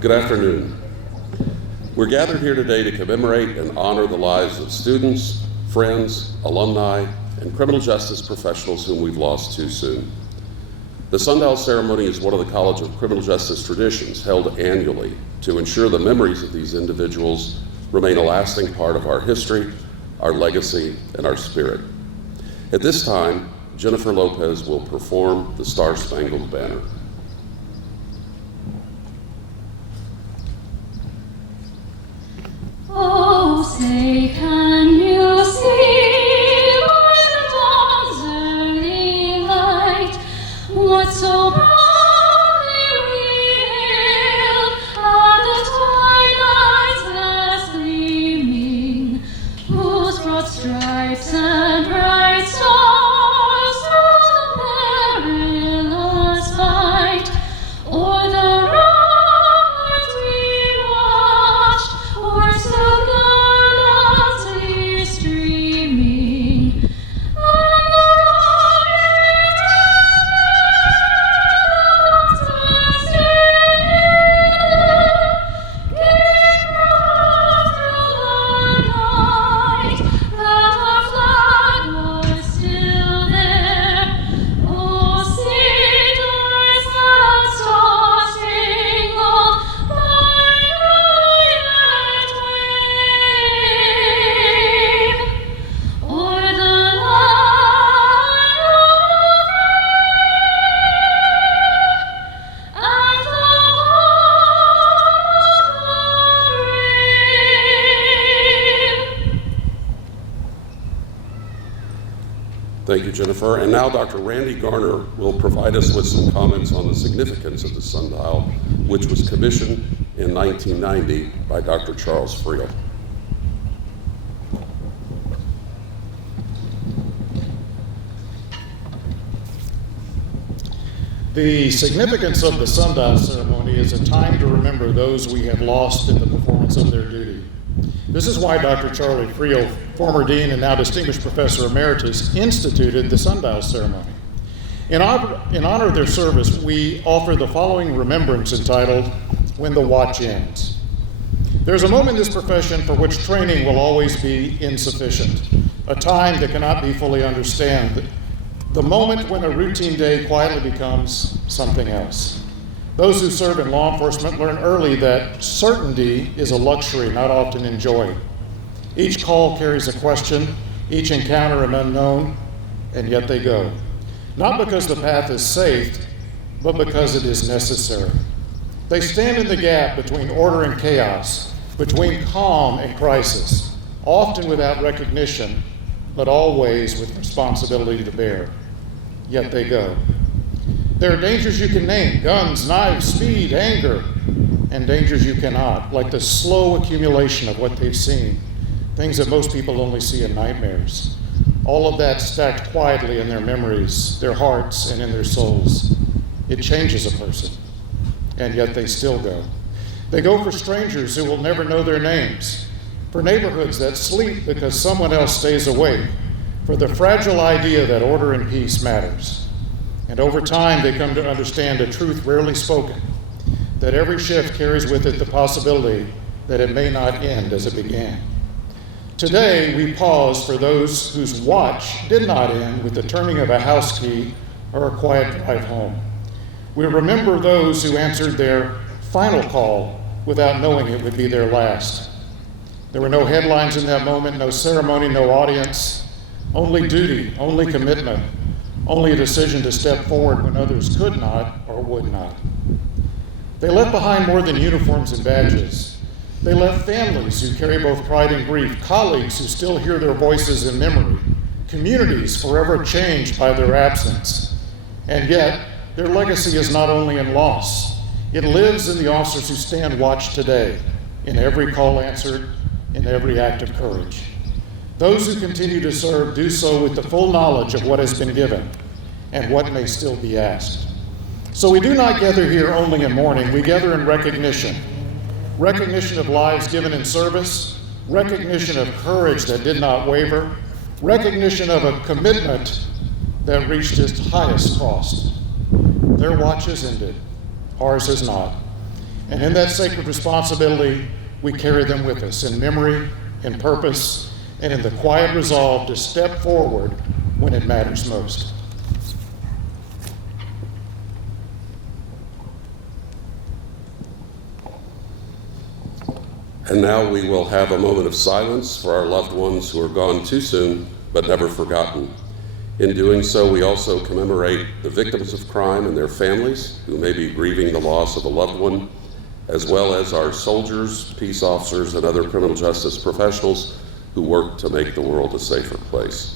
Good afternoon. We're gathered here today to commemorate and honor the lives of students, friends, alumni, and criminal justice professionals whom we've lost too soon. The Sundial ceremony is one of the College of Criminal Justice traditions held annually to ensure the memories of these individuals remain a lasting part of our history, our legacy, and our spirit. At this time, Jennifer Lopez will perform the Star-Spangled Banner. Oh, say, can you see by the dawn's early light what so proudly we hailed at the twilight's last gleaming, whose broad stripes and bright stars through the perilous fight o'er the ramparts we watched were so gallantly streaming, and the roaring drums as they gave proof through the night that our flag was still there. Oh, sailors and star-spangled banner yet wave o'er the line of and the home of the brave. Thank you, Jennifer. And now Dr. Randy Garner will provide us with some comments on the significance of the sundial, which was commissioned in 1990 by Dr. Charles Friel. The significance of the sundial ceremony is a time to remember those we have lost in the performance of their duty. This is why Dr. Charlie Friel, former dean and now distinguished professor emeritus, instituted the sundial ceremony. In honor of their service, we offer the following remembrance entitled, When the Watch Ends. There's a moment in this profession for which training will always be insufficient, a time that cannot be fully understood, the moment when a routine day quietly becomes something else. Those who serve in law enforcement learn early that certainty is a luxury not often enjoyed. Each call carries a question, each encounter an unknown, and yet they go. Not because the path is safe, but because it is necessary. They stand in the gap between order and chaos, between calm and crisis, often without recognition, but always with responsibility to bear. Yet they go. There are dangers you can name, guns, knives, speed, anger, and dangers you cannot, like the slow accumulation of what they've seen, things that most people only see in nightmares. All of that stacked quietly in their memories, their hearts, and in their souls. It changes a person, and yet they still go. They go for strangers who will never know their names, for neighborhoods that sleep because someone else stays awake, for the fragile idea that order and peace matters. And over time, they come to understand a truth rarely spoken, that every shift carries with it the possibility that it may not end as it began. Today, we pause for those whose watch did not end with the turning of a house key or a quiet drive home. We remember those who answered their final call without knowing it would be their last. There were no headlines in that moment, no ceremony, no audience, only duty, only commitment, only a decision to step forward when others could not or would not. They left behind more than uniforms and badges. They left families who carry both pride and grief, colleagues who still hear their voices in memory, communities forever changed by their absence. And yet, their legacy is not only in loss, it lives in the officers who stand watch today, in every call answered, in every act of courage. Those who continue to serve do so with the full knowledge of what has been given and what may still be asked. So we do not gather here only in mourning, we gather in recognition. Recognition of lives given in service, recognition of courage that did not waver, recognition of a commitment that reached its highest cost. Their watch has ended, ours has not. And in that sacred responsibility, we carry them with us in memory, in purpose, and in the quiet resolve to step forward when it matters most. And now we will have a moment of silence for our loved ones who are gone too soon, but never forgotten. In doing so, we also commemorate the victims of crime and their families who may be grieving the loss of a loved one, as well as our soldiers, peace officers, and other criminal justice professionals who work to make the world a safer place.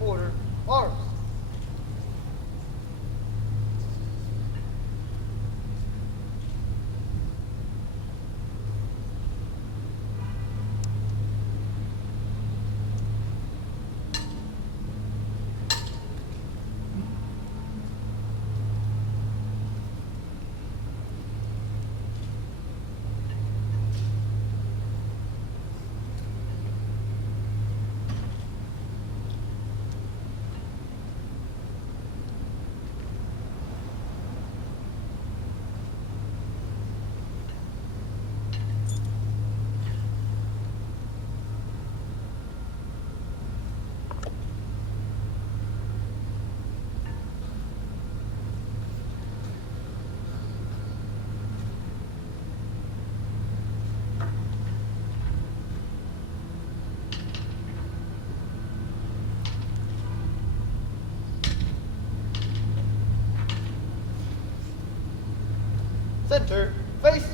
Order, arms. Center, face.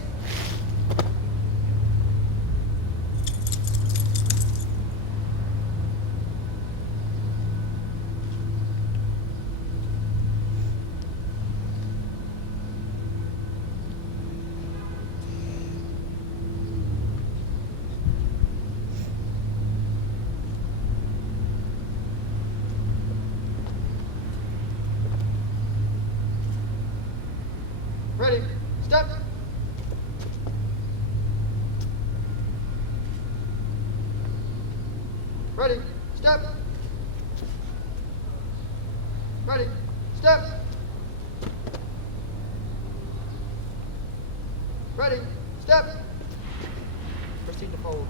Ready, step. Ready, step. Ready, step. Ready, step. Proceed to fold.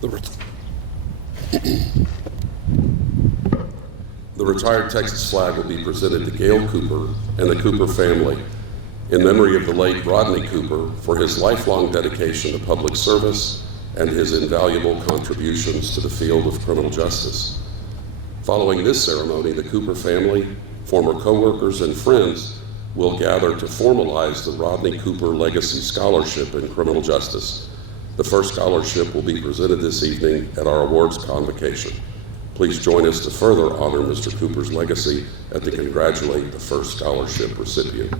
The retired Texas flag will be presented to Gail Cooper and the Cooper family in memory of the late Rodney Cooper for his lifelong dedication to public service and his invaluable contributions to the field of criminal justice. Following this ceremony, the Cooper family, former co-workers, and friends will gather to formalize the Rodney Cooper Legacy Scholarship in Criminal Justice. The first scholarship will be presented this evening at our awards convocation. Please join us to further honor Mr. Cooper's legacy and to congratulate the first scholarship recipient.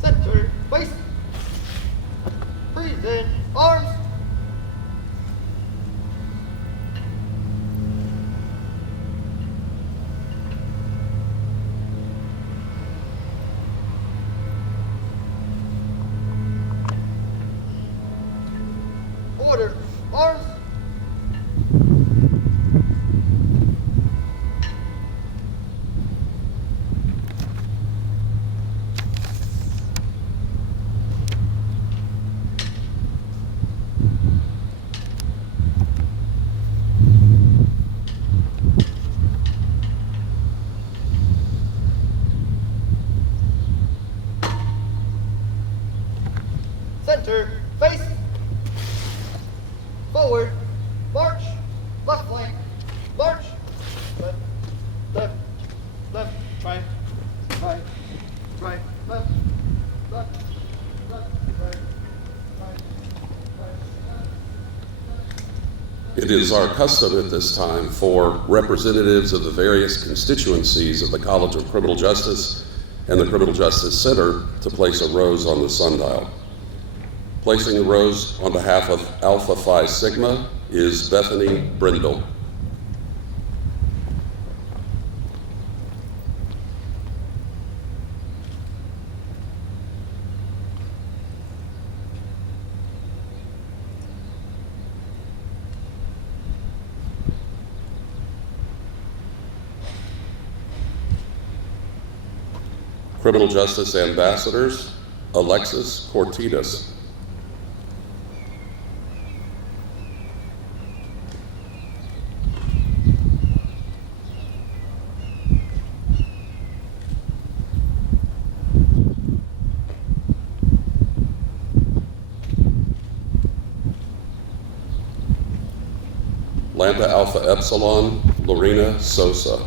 Center, base. Present, arms. Order, arms. Center, face. Forward, march. Left flank, march. Left, left, left, right, right, right, left, left, left, right, right, right, left. It is our custom at this time for representatives of the various constituencies of the College of Criminal Justice and the Criminal Justice Center to place a rose on the sundial. Placing the rose on behalf of Alpha Phi Sigma is Bethany Brindle. Criminal Justice Ambassadors, Alexis Cortinas. Lambda Alpha Epsilon, Lorena Sosa.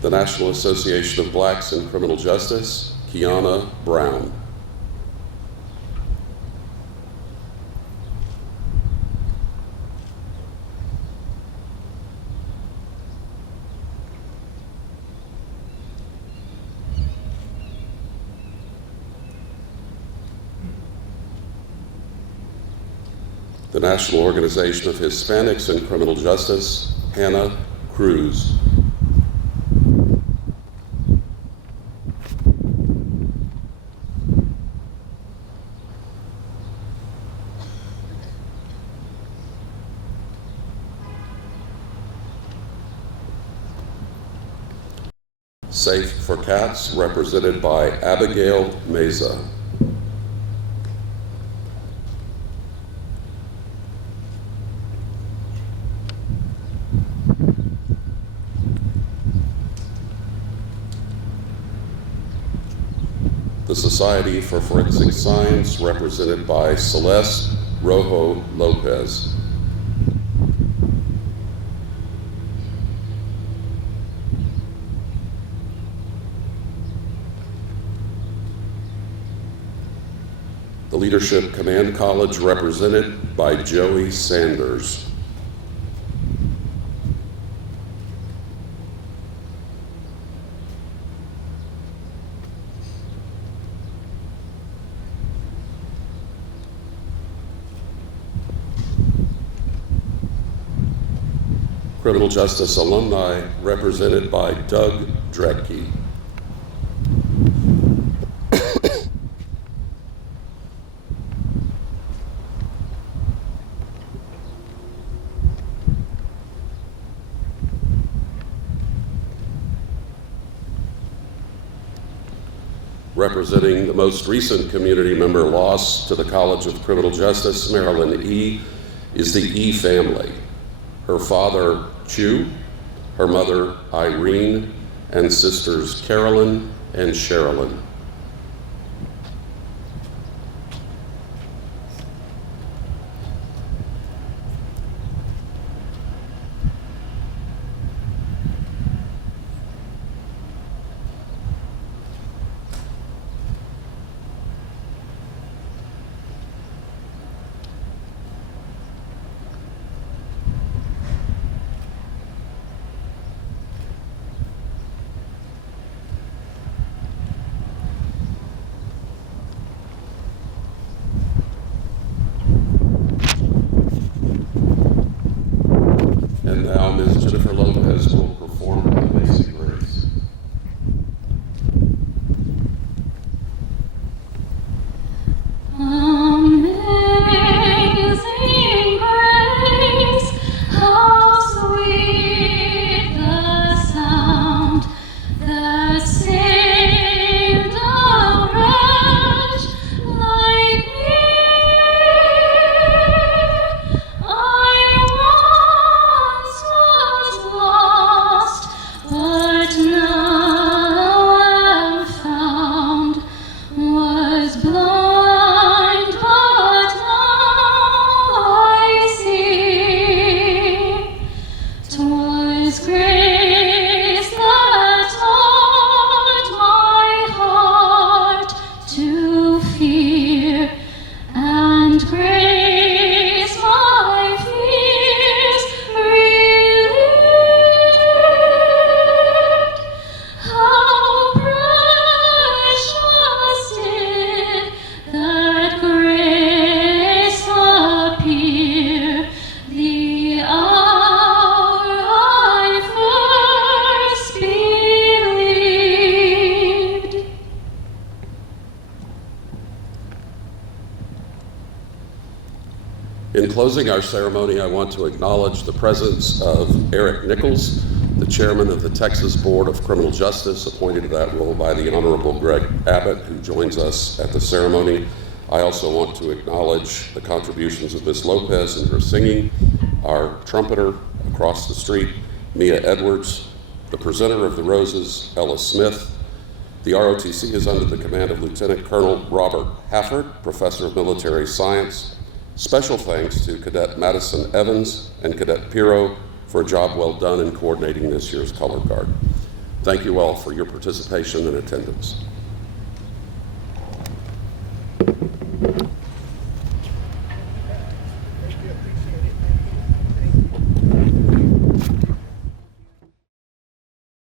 The National Association of Blacks in Criminal Justice, Kiana Brown. The National Organization of Hispanics in Criminal Justice, Hannah Cruz. Safe for Cats, represented by Abigail Meza. The Society for Forensic Science, represented by Celeste Rojo Lopez. The Leadership Command College, represented by Joey Sanders. Criminal Justice Alumni, represented by Doug Dredke. Representing the most recent community member loss to the College of Criminal Justice, Marilyn E., is the E family. Her father, Chu, her mother, Irene, and sisters Carolyn and Sherilyn. And now Ms. Jennifer Lopez will perform Amazing Grace. Amazing grace, how sweet the sound that saved a wretch like me. I once was lost, but now am found. Was blind, but now I see. 'Twas grace that taught my heart to fear, and grace my fears relieved. How precious did that grace appear, the hour I first believed. In closing our ceremony, I want to acknowledge the presence of Eric Nichols, the chairman of the Texas Board of Criminal Justice, appointed to that role by the Honorable Greg Abbott, who joins us at the ceremony. I also want to acknowledge the contributions of Ms. Lopez and her singing, our trumpeter, Across the street, Mia Edwards. The presenter of the roses, Ella Smith. The ROTC is under the command of Lieutenant Colonel Robert Hafford, Professor of Military Science. Special thanks to Cadet Madison Evans and Cadet Pirro for a job well done in coordinating this year's color guard. Thank you all for your participation and attendance.